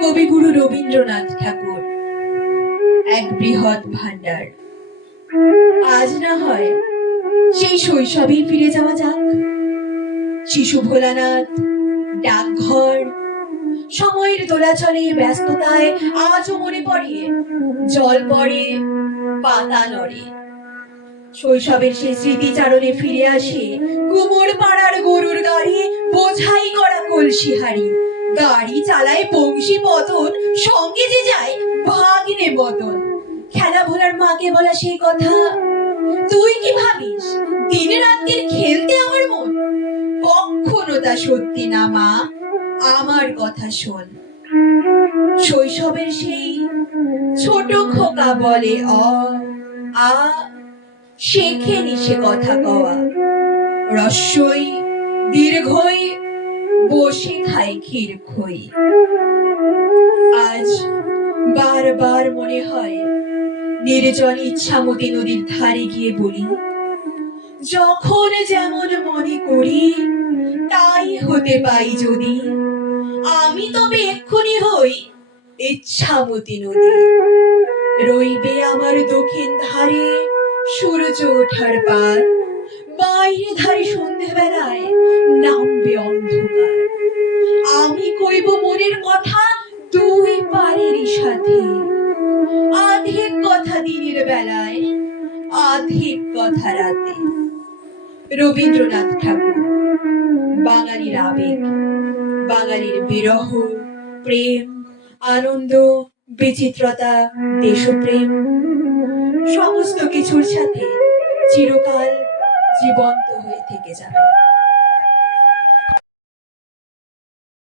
কবিগুরু রবীন্দ্রনাথ ঠাকুর এক বৃহৎ ভান্ডার। আজ না হয় সেই শৈশবেই ফিরে যাওয়া যাক। শিশু ভোলানাথ, ডাকঘর, সময়ের দোলাচলে ব্যস্ততায় আজও মনে পড়ে, জল পড়ে, পাতা নড়ে। শৈশবের সেই স্মৃতিচারণে ফিরে আসে কুমোর পাড়ার গরুর গাড়ি, বোঝাই করা কলসি হাড়ি। গাড়ি চালায় বংশী পতন, সঙ্গে যে যায় ভাগ্নে মতন। খেলা ভোলার মাকে বলা সেই কথা, তুই কি ভাবিস দিন রাত্রির খেলতে আমার মন? কখনো তা সত্যি না মা, আমার কথা শোন। শৈশবের সেই ছোট খোকা বলে অ আ, শেখেনি সে কথা কওয়া। রস্যই দীর্ঘই বসে খায় ক্ষীর খই। আজ বারবার মনে হয় নির্জন ইচ্ছামতি নদীর ধারে গিয়ে বলি, যখন যেমন মনে করি তাই হতে পাই যদি, আমি তবে এক্ষুনি হই ইচ্ছামতি নদী। রইবে আমার দক্ষিণ ধারে সূর্য ওঠার পার, বাইরে ধারে সন্ধে বেলায় নামবে অন্ধকার। আমি কইব মনের কথা দুই পারেরই সাথে, আধেক কথা দিনের বেলায়, আধেক কথা রাতে। রবীন্দ্রনাথ ঠাকুর বাঙালির আবেগ, বাঙালির বিরহ, প্রেম, আনন্দ, বিচিত্রতা, দেশপ্রেম সমস্ত কিছুর সাথে চিরকাল জীবন্ত হয়ে থেকে যাবে।